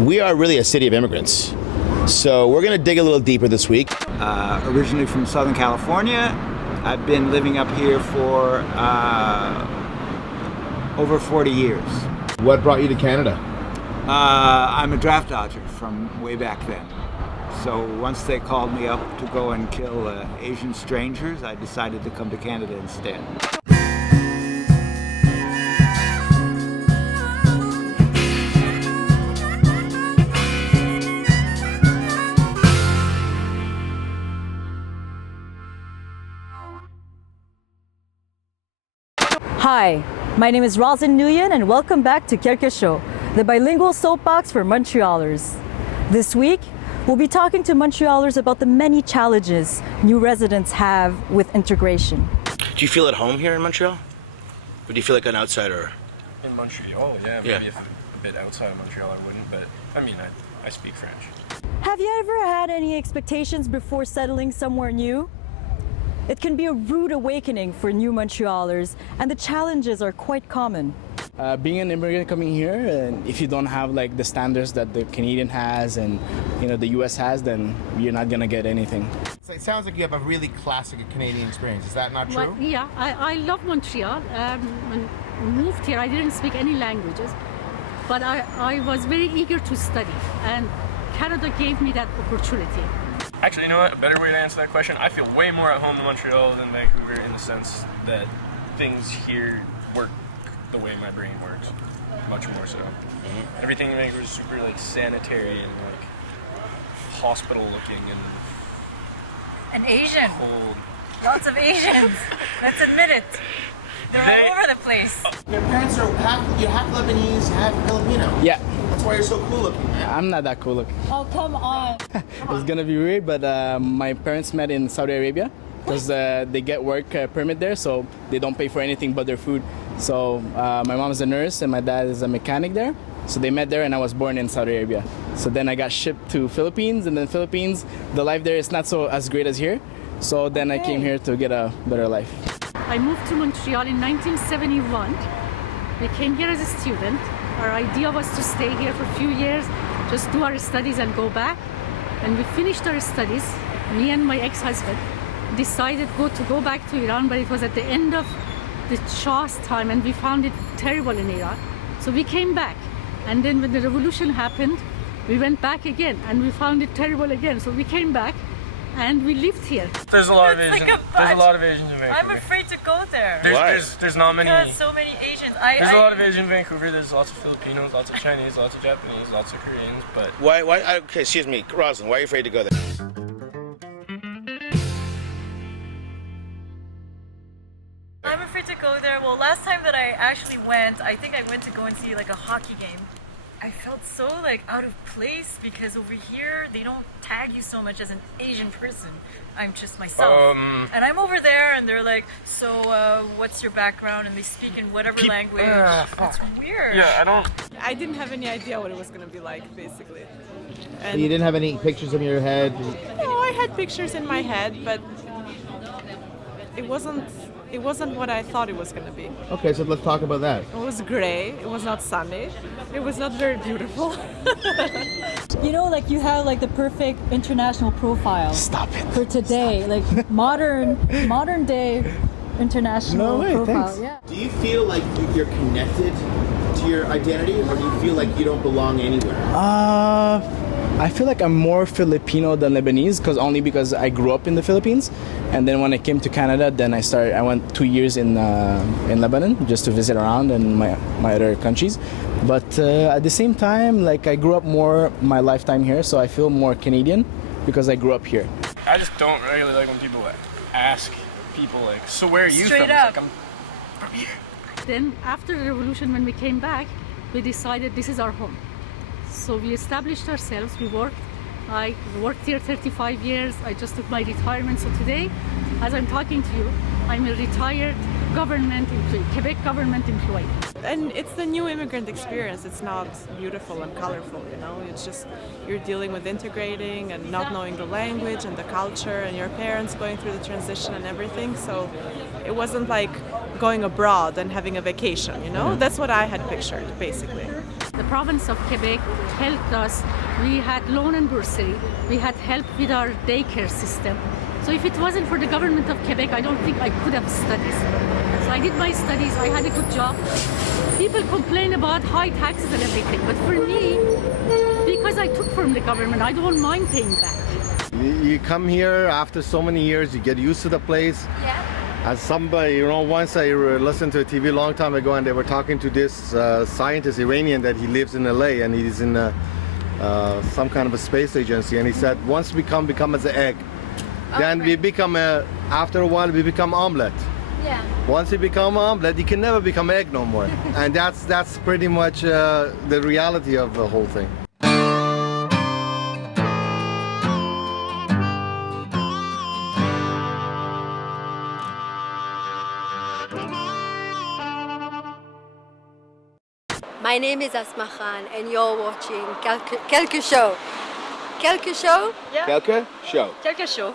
We are really a city of immigrants. So we're going to dig a little deeper this week. Originally from Southern California. I've been living up here for over 40 years. What brought you to Canada? I'm a draft dodger from way back then. So once they called me up to go and kill Asian strangers, I decided to come to Canada instead. Hi, my name is Rosin Nguyen and welcome back to Quelque Show, the bilingual soapbox for Montrealers. This week, we'll be talking to Montrealers about the many challenges new residents have with integration. Do you feel at home here in Montreal? Or do you feel like an outsider? In Montreal, yeah. Maybe if a bit outside of Montreal I wouldn't, but I mean, I speak French. Have you ever had any expectations before settling somewhere new? It can be a rude awakening for new Montrealers, and the challenges are quite common. Being an immigrant coming here, and if you don't have like the standards that the Canadian has and the US has, then you're not gonna get anything. So it sounds like you have a really classic Canadian experience. Is that not true? Well, yeah, I love Montreal. When I moved here, I didn't speak any languages, but I was very eager to study, and Canada gave me that opportunity. Actually, you know what? A better way to answer that question, I feel way more at home in Montreal than Vancouver in the sense that things here work the way my brain works, much more so. Mm-hmm. Everything in Vancouver is super like sanitary and like hospital looking and Asian. Cold. Lots of Asians. Let's admit it. They're all over the place. Your parents are half Lebanese, half Filipino. Yeah. That's why you're so cool looking, man. I'm not that cool looking. Oh, come on. It's gonna be weird, but my parents met in Saudi Arabia because they get work permit there, so they don't pay for anything but their food. So my mom is a nurse and my dad is a mechanic there. So they met there and I was born in Saudi Arabia. So then I got shipped to Philippines, and then Philippines, the life there is not so as great as here. So then I came here to get a better life. I moved to Montreal in 1971. We came here as a student. Our idea was to stay here for a few years, just do our studies and go back. And we finished our studies. Me and my ex-husband decided to go back to Iran, but it was at the end of the Shah's time, and we found it terrible in Iran. So we came back. And then when the revolution happened, we went back again, and we found it terrible again. So we came back, and we lived here. There's a lot of Asians. There's a lot of Asians in Vancouver. I'm afraid to go there. There's not many. Because so many Asians. There's a lot of Asians in Vancouver. There's lots of Filipinos, lots of Chinese, lots of Japanese, lots of Koreans. But Why? Okay, excuse me, Rosalind. Why are you afraid to go there? I'm afraid to go there. Well, last time that I actually went, I think I went to go and see like a hockey game. I felt so like out of place because over here they don't tag you so much as an Asian person. I'm just myself. And I'm over there and they're like, so what's your background? And they speak in whatever language. That's weird. Yeah, I didn't have any idea what it was going to be like, basically. You didn't have any pictures in your head? No, I had pictures in my head, but it wasn't what I thought it was going to be. Okay, so let's talk about that. It was gray. It was not sunny. It was not very beautiful. Like you have like the perfect international profile. Stop it. For today, like modern day international profile. Thanks. Yeah. Do you feel like you're connected to your identity, or do you feel like you don't belong anywhere? I feel like I'm more Filipino than Lebanese because I grew up in the Philippines, and then when I came to Canada, then I went 2 years in Lebanon just to visit around in my other countries. But at the same time, like I grew up more my lifetime here, so I feel more Canadian because I grew up here. I just don't really like when people ask people like, so where are you Straight from? up. It's like, I'm from here. Then after the revolution, when we came back, we decided this is our home. So we established ourselves, we worked. I worked here 35 years. I just took my retirement. So today, as I'm talking to you, I'm a retired government employee, Quebec government employee. And it's the new immigrant experience. It's not beautiful and colorful, It's just you're dealing with integrating and not knowing the language and the culture, and your parents going through the transition and everything. So it wasn't like going abroad and having a vacation, you know? That's what I had pictured, basically. The province of Quebec helped us. We had loan and bursary. We had help with our daycare system. So if it wasn't for the government of Quebec, I don't think I could have studied. So I did my studies, I had a good job. People complain about high taxes and everything, but for me, because I took from the government, I don't mind paying back. You come here after so many years, you get used to the place. Yeah. As somebody, you know, once I listened to a TV a long time ago, and they were talking to this scientist, Iranian, that he lives in LA, and he's in some kind of a space agency, and he said, once we become as an egg, then we become after a while we become omelet. Yeah. Once you become omelet, you can never become egg no more, and that's pretty much the reality of the whole thing. My name is Asma Khan, and you're watching Quelque Show. Quelque Show? Quelque Show. Quelque Show.